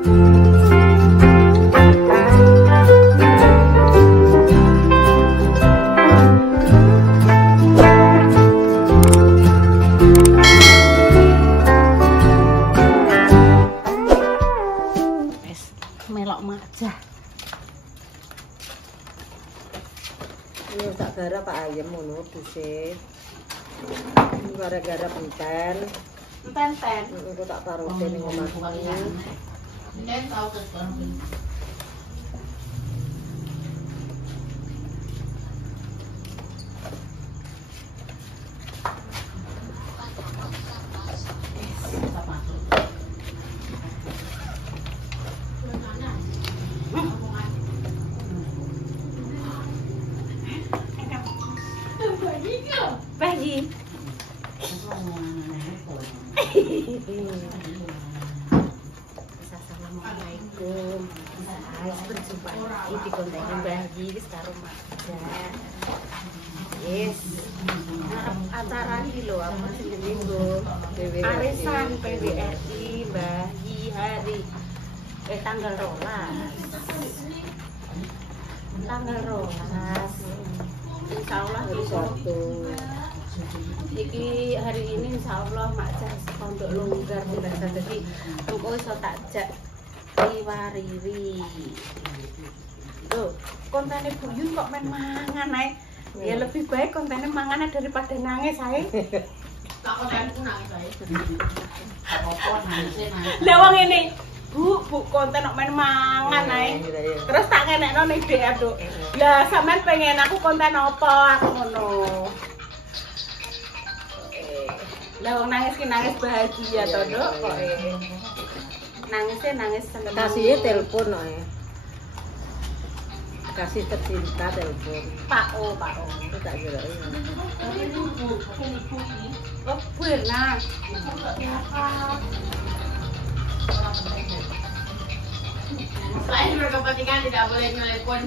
Melok majah. Ini tak garap Pak ayam ngono dhisik. Gara-gara penten. Enten-ten. Engko tak taruhke ning omahku. Enten tau keton. Bayi. Assalamualaikum. Hai, berjumpa lagi di konten Bayi wis karo Majah. Yes. Acara iki lho apa jenenge nggo arisan PWRI Bayi hari tanggal 12. Tanggal 12. Insyaallah hari Sabtu. Iki hari ini insyaallah Majah pondok longgar biasa jadi engko iso tak jak riwariwi. Loh, kontennya Bu Yun kok main mangan ae. Ya lebih baik kontennya mangan daripada nangis ae. Tak kontenku nangis ae. Apa nangis. Lah wong ngene, Bu konten kok main mangan ae. Terus tak kenekno ning DM, Duk. Lah sampean pengen aku konten apa aku ngono. Lah wong nangis ki nangis bahagia to, Duk, kok nangisnya nangis seneng. Kasih telepon ae. Kasih tercinta telepon. Pak O. Tak kira. Oh, Buena. Selain berkepentingan tidak boleh telepon.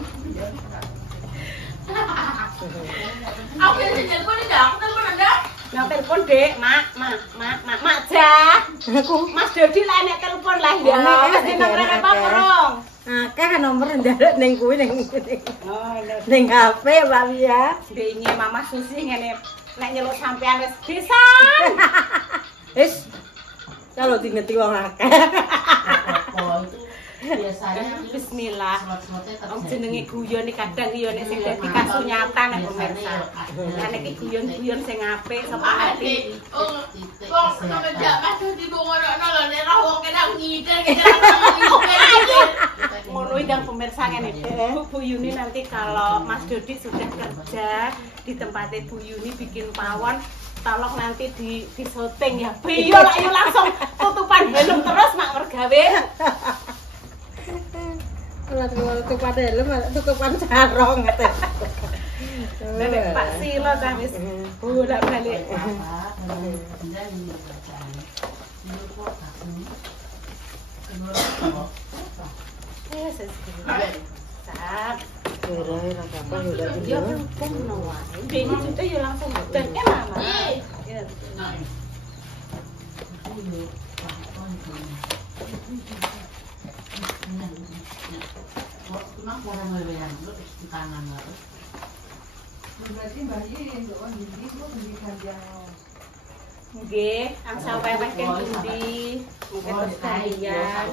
Aku yang telepon tidak, aku telepon Anda. Nah, telepon Dek, Mak Jah. Aku Mas Dodi lah nek telepon lah ya. Mas nomor apa porong? akeh nomor njaluk ning kuwi ning Oh, ning HP Mbak Mia. Dene Mama Susi ngene nek nyeluk sampean wis pisan. Wis kalau dingeti wong akeh. Oh, itu biasanya Bismillah. slot-slotnya Wong jenenge guyon iki kadang yo nek sing dadi kasunyatan nek pemirsa. Lah nek iki guyon-guyon sing apik sapa ngerti. Oh, kok semenjak Mas Dodi ngono-ngono lho nek ra wong kena ngide Ngono indang pemirsa ngene. Bu Yuni nanti kalau Mas Dodi sudah kerja di tempatnya Bu Yuni bikin pawon, tolong nanti di syuting ya. Biyo lah yo langsung tutupan helm terus mak mergawe. Lah tutupan helm, tutupan sarung ngeten. Nek Pak Silo kan wis bolak-balik. Sat. Ora apa udah Dia belum nawa. Ini sudah ya langsung dan Mama. Nggih, angsal weweh kan pundi? Mungkin terus kalian.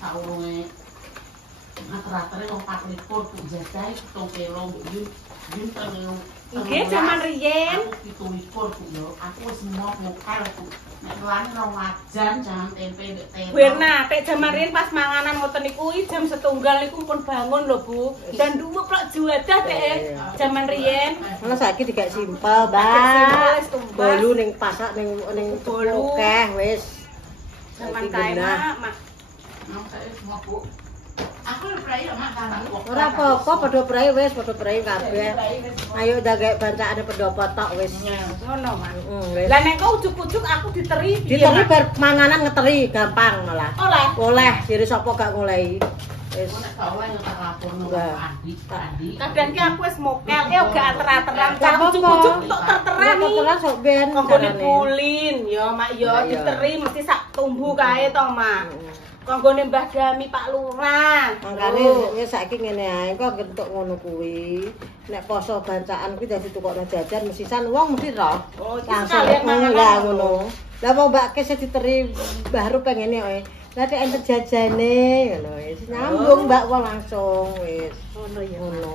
Saurunge rata-rata wong 24 ku jajai 7 kilo Yun tengel. Nggih, jaman riyen. Aku 27 ku yo. Aku wis mokal ku. Nek kelan rong wajan jangan tempe mbek tempe. Buena, pek jaman riyen pas manganan ngoten niku jam 1 niku pun bangun lho Bu. Dan dulu plok juadah teh jaman riyen. Mana saiki dikek simpel, Mbak. Bolu ning pasak ning Bolu. akeh wis. Jaman kae Mak. Aku prai mak kan. Ora apa-apa padha prei wis, padha prei kabeh. Ayo ndagek bancakane pendopo tok wis. Ngono Mak. Wis. Lah nek kok ujug-ujug aku diteri piye? Diteri bar manganan ngeteri gampang malah. Oleh. Oleh, sire sapa gak ngolehi. Wis. Nek gak oleh yo tak laporno Lah. Adi. Kadang ki aku wis mokel, gak ater-ateran, Gak apa-apa. ujug-ujug tok terteran iki. Terus sok ben Konggone pulin, yo mak yo Iya, iya. diteri mesti sak tumbuh kae to, Mak. Konggone Mbah Dami Pak Lurah. Mangkane wis saiki ngene ae kok entuk ngono kuwi. Nek poso bancaan kuwi dadi tukokno jajan mesisan wong mesti roh. Oh, iki Langsung sekalian mangan lah ngono. ngono. Lah wong Mbak Kes diteri baru pengene kowe. Lah nek enten jajane ngono wis nyambung Mbak wong langsung wis. Ngono ya. Ngono.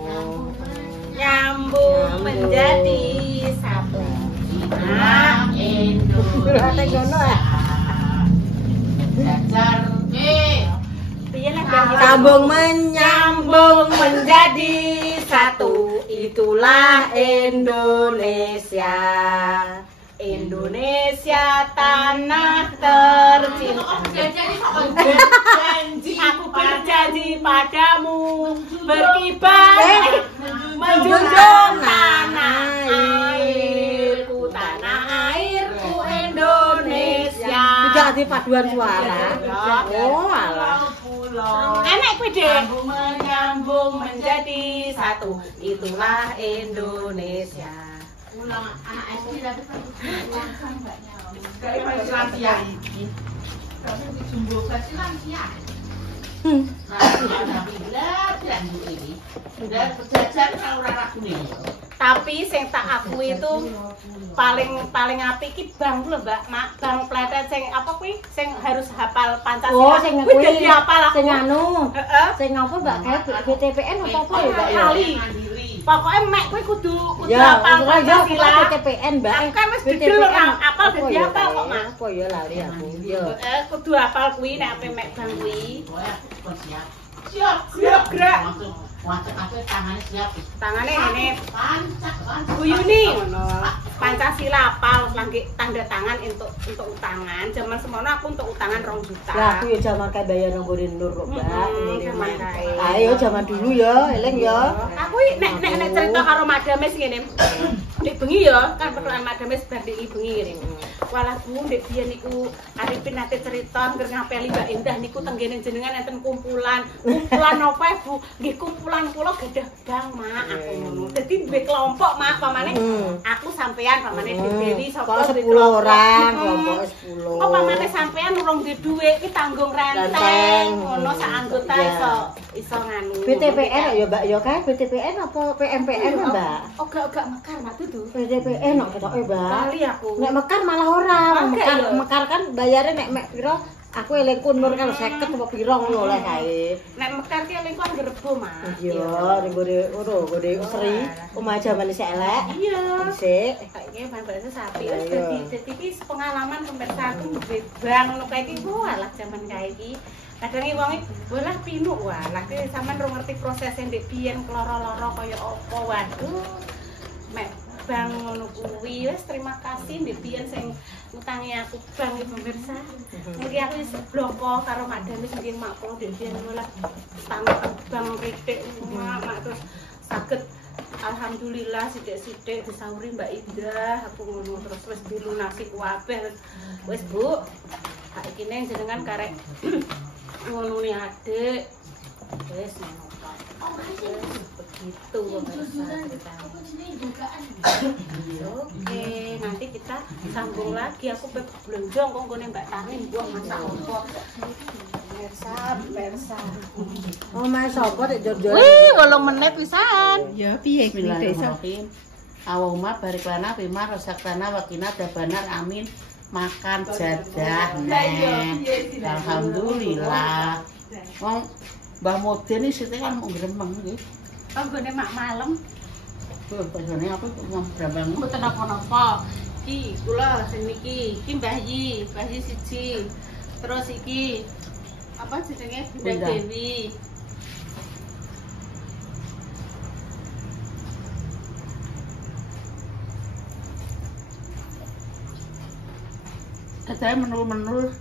Nyambung menjadi satu. Nah, Indonesia. Jajar Piye nek Mbah? Sambung menyambung menjadi satu, itulah Indonesia. Indonesia tanah tercinta. Aku berjanji padamu berkibar menjunjung tanah airku, tanah airku Indonesia. Tidak di paduan suara. Oh alah. Enak kuwi, Dek. Menyambung menjadi satu, itulah Indonesia. ulang anak SD tapi ulang mbaknya. Kayak lansia iki. Kalau dijumbo kasih lansia. Nah, tapi belajar Bu ini. Udah berjajar kalau ora ragu nih. Tapi sing tak aku itu paling apik ki bang lho Mbak, Mak. Bang pletet sing apa kuwi? Sing harus hafal Pancasila. Oh, sing kuwi kuwi dadi hafal aku. sing anu. Heeh. Sing apa Mbak kayak BTPN apa apa ya Mbak ya? Kali. Pokoknya mek kuwi kudu Ya, hafal ya Pancasila. BTPN Mbak. Aku kan wis didel ora apal dadi hafal kok, Mak. Apa ya lali aku. Ya. Kudu hafal kuwi nek ape mek bang kuwi. Siap. Siap gerak. Masuk tangannya siap. Tangane ngene. Pancak. Buyuni ngono. Pancasila apal lagi tanda tangan untuk utangan. Zaman semono aku untuk utangan 2 juta. Lah aku ya jaman kae bayar nang Gone Nur kok, Mbak. Zaman kae. Ayo zaman dulu ya, eling ya. Aku nek cerita karo Madame sing ngene. Nek bengi ya, kan perkelan Madame bar iki bengi ngene. Walah Bu, ndek biyen niku Arifin nate cerita ngger ngapeli Mbak Indah niku tenggene jenengan enten kumpulan. Kumpulan apa Bu? Nggih kumpulan kula gadah bang, Mak. Aku ngono. Dadi duwe kelompok, Mak, pamane aku sampean pamane Dewi sapa Kok 10 orang, kelompok 10. Kok pamane sampean urung duwe dhuwit iki tanggung renteng. Ngono sak anggota iso nganu. BTPN ya Mbak ya kae BTPN apa PMPN Mbak? Ogak mekar mak tuh. BTPN kok ketoke Mbak. Kali aku. Nek mekar malah ora. Mekar ya? Mekar kan bayare nek mek pira? Aku eling Nur kan 50 apa pira ngono oleh kae. Nek mekar ki eling kok ngrebo, Mak. Iya, ning Gone Usri, omah jaman isih elek. Iya. Sik. Kayaknya bahasa sapi Iya. jadi iki pengalaman pembersatu bang ngono kae iki walah jaman kae iki. Kadang iki wonge bolah pinuk walah ki sampean ora ngerti prosese ndek biyen kloro-loro kaya apa. Waduh. Mek bang ngono kuwi wis terima kasih ndek biyen sing ngutangi aku bang iki pemirsa. Mungkin aku wis bloko karo Mak Damis mungkin mak kula ndek biyen walah tangan bang ritik mak terus saged alhamdulillah sithik-sithik disauri Mbak Indah aku ngono terus wis dilunasi kabeh wis Bu. Saiki ning jenengan karek ngono ni Adik. Wis ngono tok. Begitu Oke, nanti kita sambung lagi. Aku belanja kok nggone Mbak Tanin buah masak opo. Persa. Oh, mas sapa nek jor-jor. Wih, 8 menit pisan. Ya piye kuwi iso. Bismillahirrahmanirrahim. Allahumma barik lana bima razaqtana wa qina adzabannar amin. Makan jadah neh. Alhamdulillah. Wong Mbah Modin iki sithik kan mung gremeng nggih. Kok nggone mak malam Pasane apa wong gremeng. mboten napa-napa. Iki kula sing niki, iki Mbah Yi siji. Terus iki apa jenenge Bunda Bunda. Dewi. Saya menul-menul.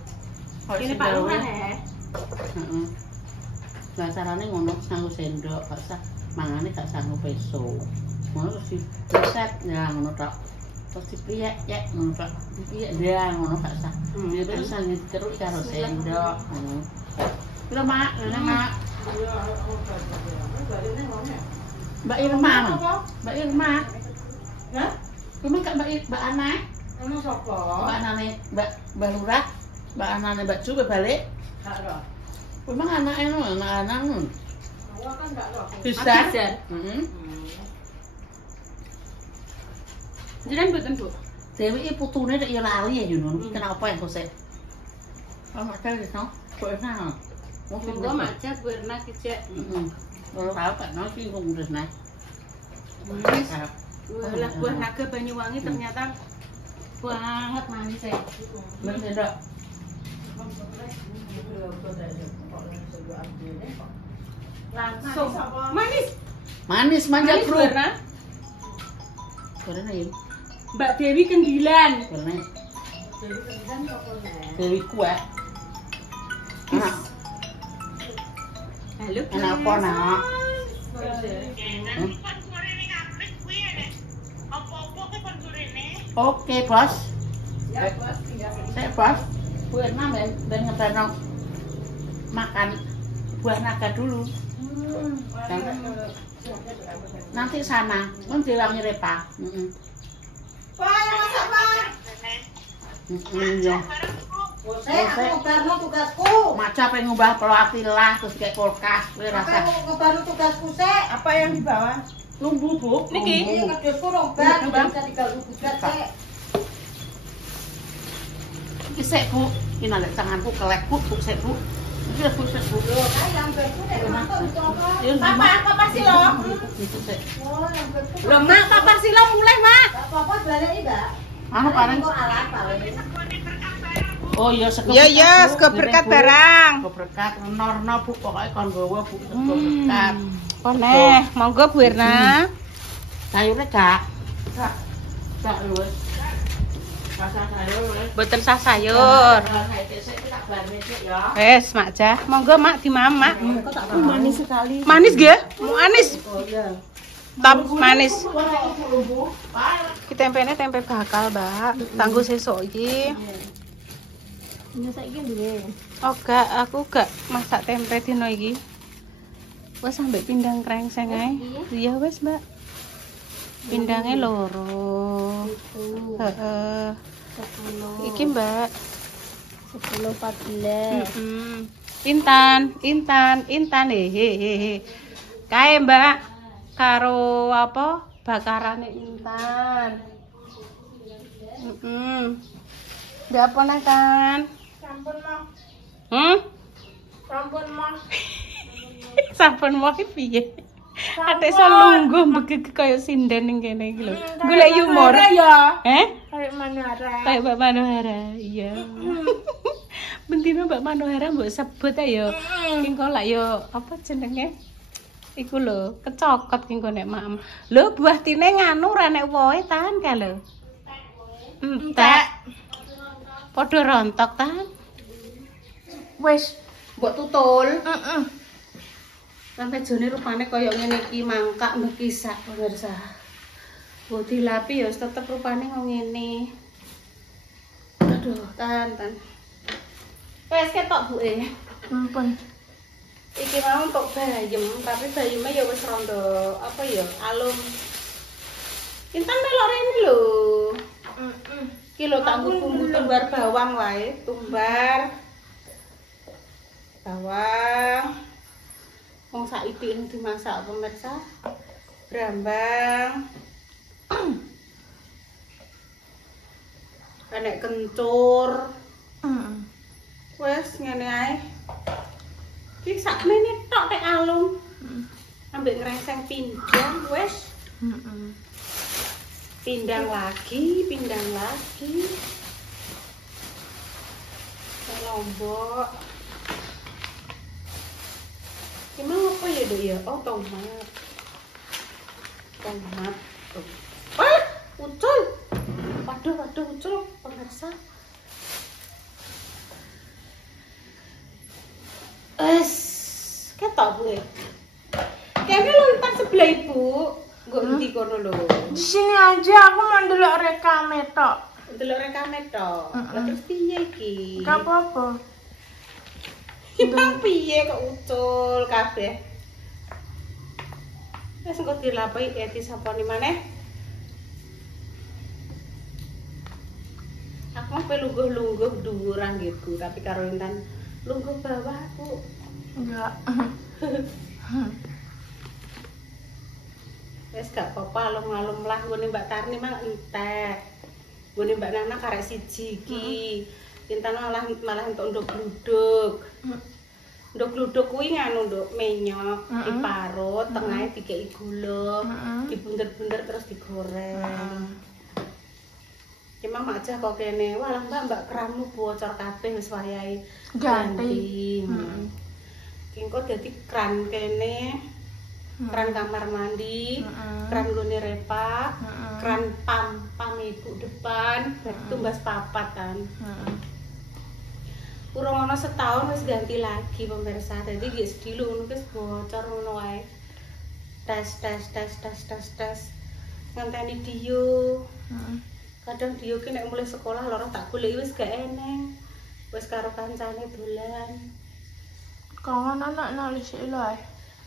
Ini Pak Lurah ya. Heeh. Lah carane ngono nganggo sendok, gak usah mangane gak sanggo peso. Ngono terus dipeset ya ngono tok. Terus dipriek-priek ngono tok. Dipriek ya ngono gak usah. Terus dikeruk karo sendok ngono. Pira Mak? Ngene Mak. Mbak Irma. Mbak Irma. Hah? Ini kan Mbak Ana. Ana sapa? Mbak Anane Mbak Lurah. Mbak Anane Mbak Ju balik. Gak roh. Memang anaknya anak-anak. Awak kan gak roh. Bisa. Heeh. Jenengan mboten, Bu? Dewi iki putune nek ya lali ya Yunun. Iki kenapa ya kok sik? Oh, ada wis no. Kok enak. Monggo maca Bu Erna kicek. Heeh. Ora tau kan iki kok ngurus nah. Manis. Lah buah naga Banyuwangi ternyata banget manis ya. Bener ndak? Langsung manis. Manis manja Manis, Bu bro. Erna. Karena ya. Mbak Dewi Kendilan. Karena Dewi kuat. Enak. Halo. Enak apa nak? Oke bos. Ya, Bos, tinggal. Saya bos. Bu Erna ben ngeteno makan buah naga dulu. Nanti sana, kan diwangi Repa. Pak, yang masak, Pak. Iya. Aku ngobarno tugasku. Maca pengen ngubah pelatilah terus kayak kulkas, kowe Aku rasa ngobarno tugasku sik. Apa yang dibawa? lumbu, Bu. Niki. Ini ngedusku robat, bisa diganggu gugat sik. Iki sik, Bu. Iki nang tanganku kelek, Bu, sik, Bu. Iki Bu, sik, Bu. Loh, yang beku nek mantuk itu apa? Papa sih lo? Itu sik. Oh, yang beku. Loh, Mak, Papa Sila mulai, Mak. Gak apa-apa baleni, Mbak. Anu paling Kok alat paling. oh iya sego. Ya ya, sego berkat barang. Sego berkat norno Bu, pokoke kon nggawa Bu sego berkat. Koneh, monggo Bu Erna. Sayurnya gak? Gak luwes. Rasa sayur luwes. Boten sah sayur. Ya. Wes, Mak Jah. Monggo Mak di Mama. Manis sekali. Manis ge? Manis. Oh iya. Top manis. Iki tempene tempe bakal, Mbak. Tanggo sesuk iki. Ini saiki duwe. Oh, gak, aku gak masak tempe dino iki. Wes sampe pindang krengseng ae. Iya wes, Mbak. Pindangnya loro. Heeh. 10. Iki, Mbak. 10 14. Intan hehehe. Kae Mbak karo apa? Bakarane Intan. Ndak apa nek kan? Sampun mau. Sampun Sampun mau. Sampun mau piye? Ate iso lungguh mbegeg kaya sinden ning kene iki lho. Golek humor. Ya. Kayak Kayak Manara. Mbak Manohara. Iya. Bentino Mbak Manohara mbok sebut ae yo. Engko lak yo apa jenenge? Iku lho, kecokot engko nek mam. Lho buah tine nganu ra nek wohe tan ka lho. Entek. Padha rontok tan. Wis mbok tutul. Sampai jone rupane kaya ngene iki mangkak mbekisak pemirsa. Mbok dilapi ya tetep rupane kok ngene. Aduh, tan. Wes ketok buke. Ampun. Iki mau untuk bayem, tapi bayemnya ya wis rondo apa ya, alum. Intan melok rene lho. Iki lho tak bumbu tumbar bawang wae, tumbar bawang. Wong saiki ini dimasak pemirsa. Brambang. Enek kencur. Wes ngene ae. Iki sakmene tok tek alum. Ambek ngreseng pindang wes. Pindang lagi. Lombok. Gimana apa ya, Dek ya? Oh, tomat. Tuh. Ah, ucul. Waduh, ucul pemirsa. Ketok Bu. Kayaknya lu entar sebelah Ibu. Nggo endi kono lho. Di sini aja aku mau ndelok rekame tok. Delok rekame tok. Lah terus piye iki? Gak apa-apa. Imang piye kok ucul kabeh. Wis engko dilapahi disaponi maneh. Aku pe lungguh-lungguh dhuwur anggitku, tapi karo Intan lungguh bawah aku. Enggak. Wes gak apa-apa alum-alum lah nggone Mbak Tarni mah entek. Nggone Mbak Nana karek siji iki. Intan malah entuk nduk gluduk. Nduk gluduk kuwi nganu nduk menyok, diparut, tengahe dikeki gula, dibunder-bunder terus digoreng. Cuma mak aja kok kene, walah mbak keranmu bocor kabeh wis wayahe ganti. Engko dadi kran kene, kran kamar mandi, kran gone repa, kran pam ibu depan, tumbas papat kan. Kurang ana setahun wis ganti lagi pemirsa. Dadi nggih sedilo ngono wis bocor ngono wae. Tes. Ngenteni Dio. Kadang Dio ki nek mulai sekolah loro tak goleki wis gak eneng. Wis karo kancane dolan. Kangen anak nulis ilo ae.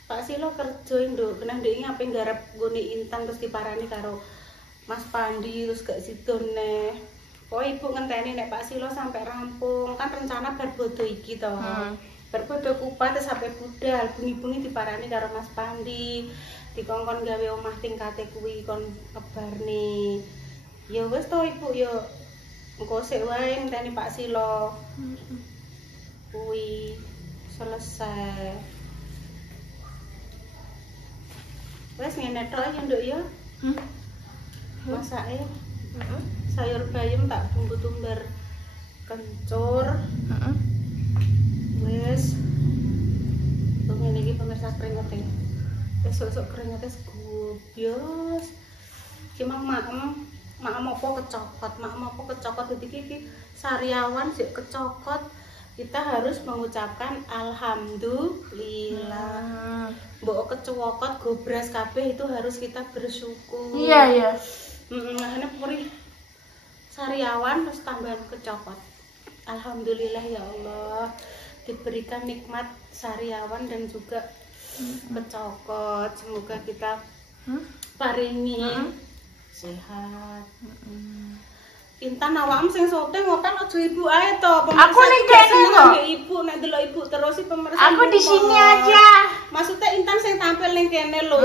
Pak Silo kerja nduk, kena ndek ngape nggarap nggone Intan terus diparani karo Mas Pandi terus gak sidone. Kok ibu ngenteni nek Pak Silo sampai rampung, kan rencana berbodo iki to. Berbodo kupat terus sampai budal, bungi-bungi diparani karo Mas Pandi. Dikongkon gawe omah tingkate kuwi kon kebarne. Ya wis to ibu ya engko sik wae ngenteni Pak Silo. Kuwi selesai. Wes ngene tok ya nduk ya. Masake. Sayur bayam tak bumbu tumbar kencur. Wes. Ngene iki pemirsa kringete. Esuk-esuk kringete gubyos. Cuma maem apa kecokot dadi iki sariawan sik kecokot. Kita harus mengucapkan alhamdulillah. Mbok kecokot gobras kabeh itu harus kita bersyukur. Iya. Ngene puri sariawan terus tambahan kecokot. Alhamdulillah ya Allah diberikan nikmat sariawan dan juga kecokot. Semoga kita paringi sehat. Intan awakmu sing syuting ngoten aja ibu ae to. Aku ning kene kok. Ibu nek delok ibu terus si pemirsa. Aku di sini aja. Maksudnya Intan sing tampil ning kene lho.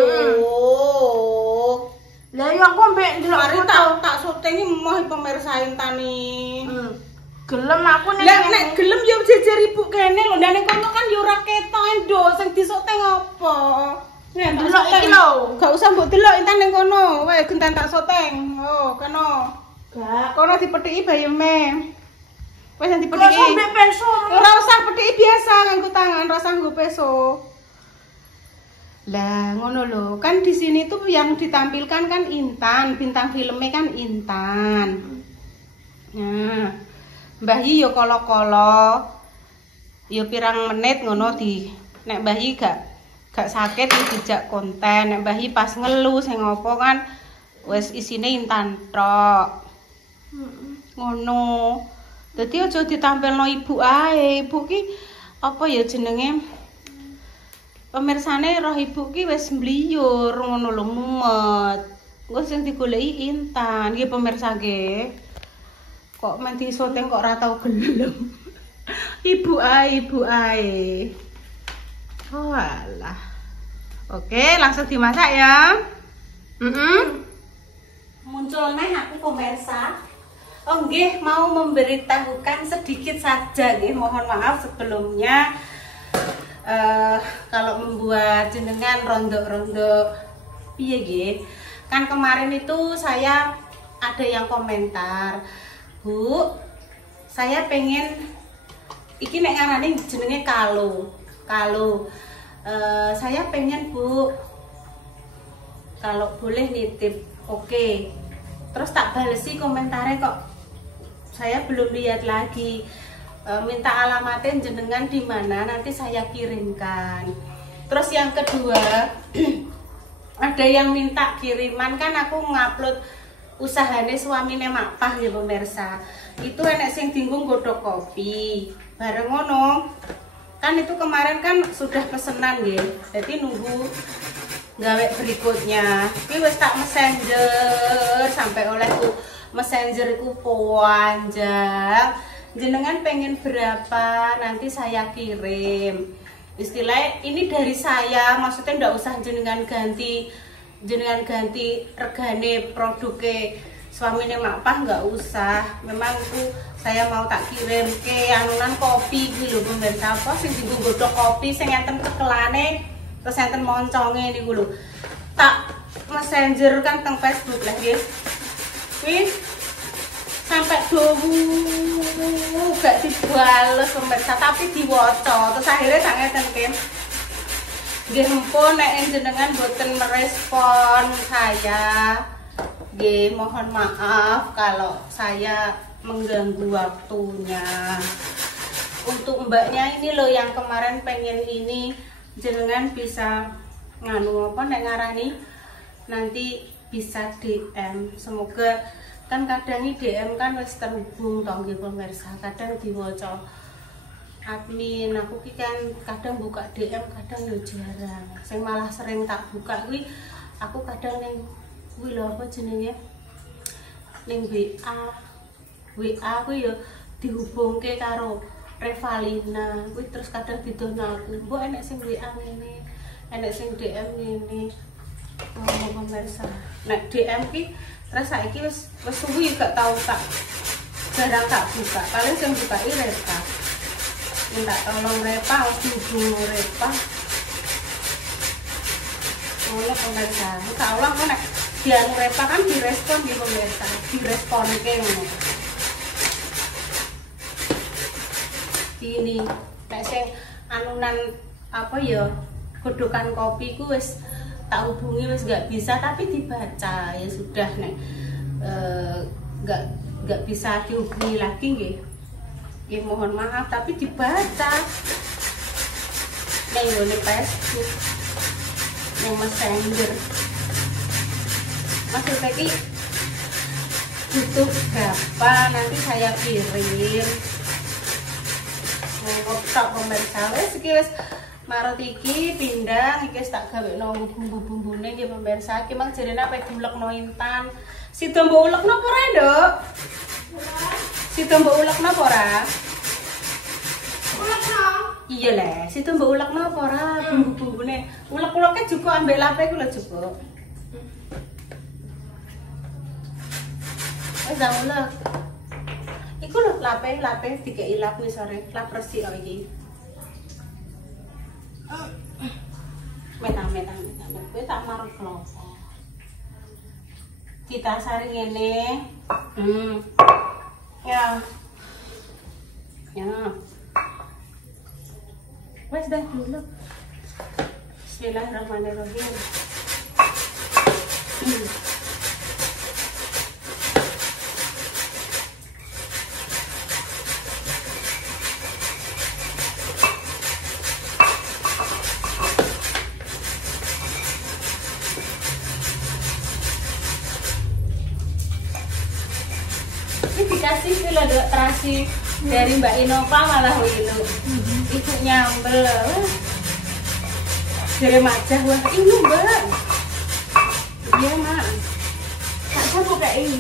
Lah ya aku mbek ndelok Mari tak syuting iki moh pemirsa Intan iki. Gelem aku ning Lah nek gelem ya jejer ibu kene lho. Lah ning kono kan ya ora ketok endo sing disyuting apa. Nek delok iki lho. Gak usah mbok delok Intan ning kono. Wae genten tak syuting. Oh, kono. Gak, kono dipethiki bayeme. Wis yang dipethiki. Kok sampe peso? Ora usah pethiki biasa nganggo tangan, ora usah nggo peso. Lah, ngono lho. Kan di sini tuh yang ditampilkan kan Intan, bintang filmnya kan Intan. Nah, Mbah Yi yo kolo-kolo. Yo pirang menit ngono di nek Mbah Yi gak sakit dijak konten. Nek Mbah Yi pas ngelu sing ngopo kan wis isine Intan tok. Ngono. Dadi aja ditampilno ibu ae. Ibu ki apa ya jenenge? Pemirsane roh ibu ki wis mbliyur ngono lho mumet. Engko sing digoleki Intan. Nggih pemirsa nggih. Kok men disyuting kok ora tau gelem. Ibu ae. Oh alah. Oke, langsung dimasak ya. Muncul neh aku pemirsa. Oh nggih, mau memberitahukan sedikit saja nggih, mohon maaf sebelumnya kalau membuat jenengan rondo-rondo piye nggih. Kan kemarin itu saya ada yang komentar, "Bu, saya pengen iki nek ngarani jenenge kalo. Saya pengen Bu kalau boleh nitip." Oke. Terus tak balesi komentarnya kok saya belum lihat lagi. Minta alamatnya jenengan di mana, nanti saya kirimkan. Terus yang kedua ada yang minta kiriman, kan aku ngupload usahane suamine Mak Pah ya pemirsa. Itu enek sing dinggung godhog kopi. Bareng ngono Kan itu kemarin kan sudah pesenan nggih. Jadi nunggu gawe berikutnya. Iki wis tak messenger sampai olehku messenger iku panjang. Jenengan pengen berapa nanti saya kirim. Istilahnya ini dari saya, maksudnya ndak usah jenengan ganti regane produknya suaminya Makpah, nggak usah. Memang itu saya mau tak kirim ke anunan kopi gitu lho, dan apa sing dienggo godhog kopi sing enten cekelane terus enten monconge niku lho. Tak messenger kan teng Facebook lah nggih. Kuwi sampai dowu gak dibales pemirsa, tapi diwaca. Terus akhirnya tak ngeten kan. Nggih empun nek jenengan boten merespon saya. Nggih mohon maaf kalau saya mengganggu waktunya. Untuk mbaknya ini loh yang kemarin pengen ini, jenengan bisa nganu apa nek ngarani nanti bisa DM. Semoga kan kadang ini DM kan wis terhubung toh nggih pemirsa, kadang diwaca admin. Aku ki kan kadang buka DM kadang yo jarang. Sing malah sering tak buka kuwi aku kadang ning kuwi lho apa jenenge ning WA kuwi yo dihubungke karo Revalina kuwi, terus kadang didono aku mbok enek sing WA ngene, enek sing DM ngene. Oh pemirsa, nek DM ki terus saiki wis suwi gak tau tak jarang tak buka. Paling sing bukai Repa. Minta tolong Repa, dihubung Repa. Ngono pemirsa. Insyaallah kok nek dianu Repa kan direspon di pemirsa, diresponke ngono. Ini nek sing anunan apa ya godokan kopi ku wis tak hubungi wis gak bisa, tapi dibaca ya sudah nek gak bisa dihubungi lagi nggih. Nggih mohon maaf tapi dibaca. Nek ngene Facebook, nek Messenger. Maksudnya ki butuh berapa nanti saya kirim. Ngoprak pemirsa wis iki wis marut iki pindang iki tak gawekno bumbu-bumbune nggih pemirsa. Iki mang jarene ape diulekno intan. Sida mbok ulekno apa ora, Nduk? Sida mbok ulekno apa ora? Ulekno. Iya le, sida mbok ulekno apa ora bumbu-bumbune? Ulek-uleke juga ambek lape ku lho juga. Wis dah ulek. Iku lho lape dikeki lap wis sore, lap resik kok iki. Metang. Kowe tak marut klopo. Kita saring ngene. Ya. Wes dah dulu. Bismillahirrahmanirrahim. Dikasih kilo terasi dari Mbak Inova malah itu ibu nyambel dari macah wah ini Mbak iya mak tak sama kayak ini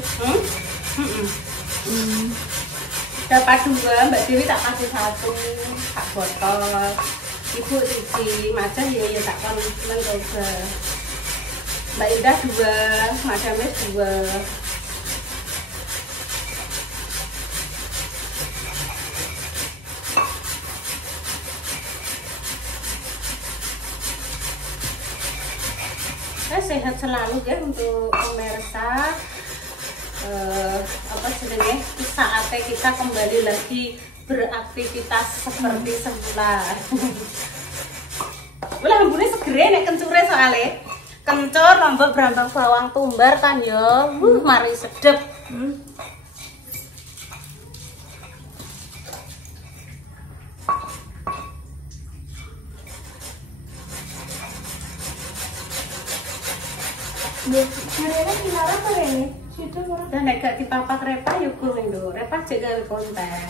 dapat 2 Mbak Dewi tak kasih 1 tak botol ibu cici macah ya tak kon mencoba Mbak Indah 2 macamnya 2. Sehat selalu ya untuk pemirsa. Apa sebenarnya saatnya kita kembali lagi beraktivitas seperti semula. Ulah ambune segere nek kencure soalnya kencur lombok brambang bawang tumbar kan ya. Mari sedep. Kira-kira gimana apa ini? Situ Dan nek gak dipapak Repa yuk kuwi lho. Repa jek gawe konten.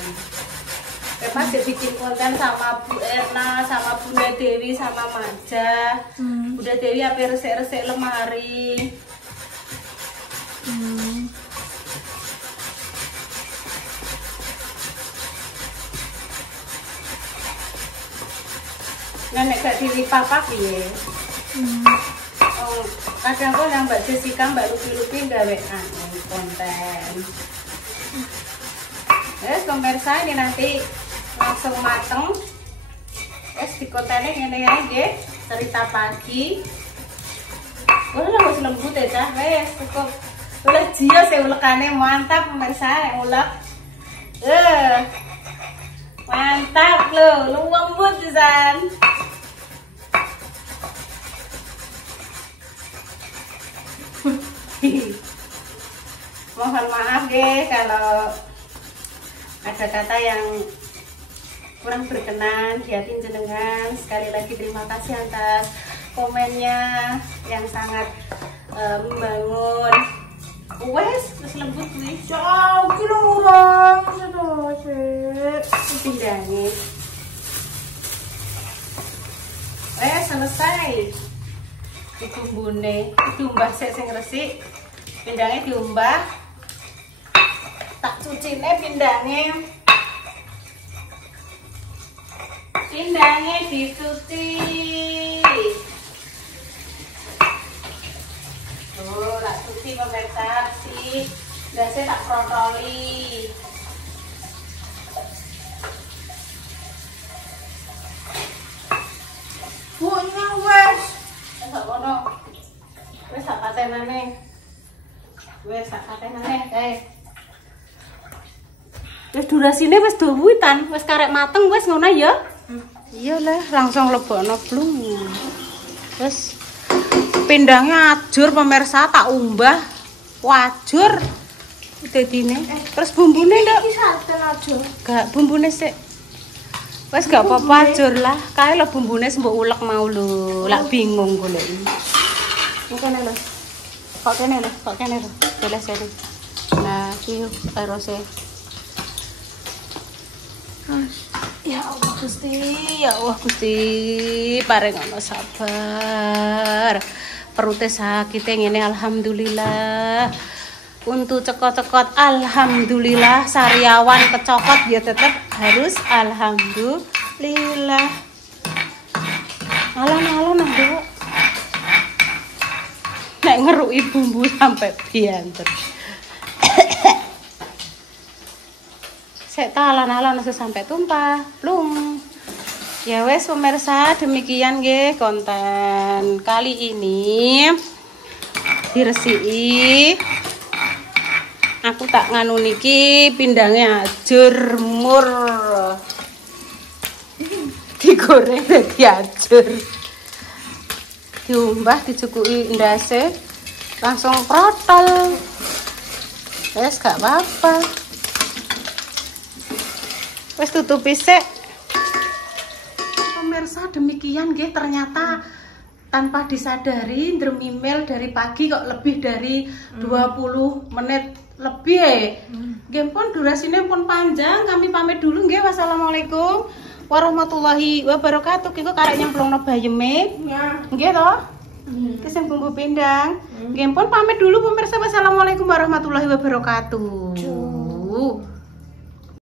masih bikin konten sama Bu Erna, sama Bunda Dewi, sama Maja. Bunda Dewi apa resik-resik lemari. Nenek gak dilipat piye. Kadang kok yang Mbak Jessica, Mbak Lupi gawe konten. Pemirsa ini nanti langsung mateng. Di kontennya ini nggih, cerita pagi. Lah wis lembut ya cah, wis cukup. Oleh jio sing ulekane mantap pemirsa, ulek. Mantap lho, lembut pisan. Mohon maaf deh kalau ada kata yang kurang berkenan di hati jenengan. Sekali lagi terima kasih atas komennya yang sangat membangun. Wes lembut nih. Jauh kilo murah, sedih. Pindahnya. Selesai. Dibumbune, diumbah sik sing resik. Pindangnya diumbah. Tak cucine pindangnya. Pindangnya dicuci. Tuh, tak cuci pemirsa sih. Dasnya tak protoli. Bunya wes. Sak kono. Wis sak patenane. Wis sak patenane, Wis durasine wis duwitan, wis karek mateng wis ngono ya. Iyalah, langsung lebokno blung. Terus pindangnya ajur pemirsa tak umbah. Wajur dadine. Terus bumbune nduk. Iki santen aja. Gak bumbune sik. Wes gak apa-apa ajur lah. Kae lho bumbune mbok ulek mau lho. Lak bingung goleki. Mungkin lho. Kok kene lho. Boleh sini. Nah, iki terose. Ya Allah Gusti, paringono sabar. Perute sakit ngene alhamdulillah. Untuk cekot-cekot alhamdulillah, sariawan kecokot ya tetap harus alhamdulillah. Alon-alon Nduk. Nek ngeruki bumbu sampai biantet. Saya alon-alon sampai tumpah, plung. Ya wes pemirsa, demikian nggih konten kali ini. Diresiki. Aku tak nganu niki pindangnya ajur mur. Digoreng dadi ajur. Diumbah dicukuki ndase. Langsung protol. Wes gak apa-apa. Wes tutupi sik. Pemirsa demikian nggih, ternyata tanpa disadari ndremimil dari pagi kok lebih dari 20 menit lebih nggih pun durasinya pun panjang. Kami pamit dulu nggih. Wassalamualaikum warahmatullahi wabarakatuh. Kiko karek nyemplungno bayeme. Nggih to? Ki sing bumbu pindang. Nggih pun pamit dulu pemirsa. Wassalamualaikum warahmatullahi wabarakatuh.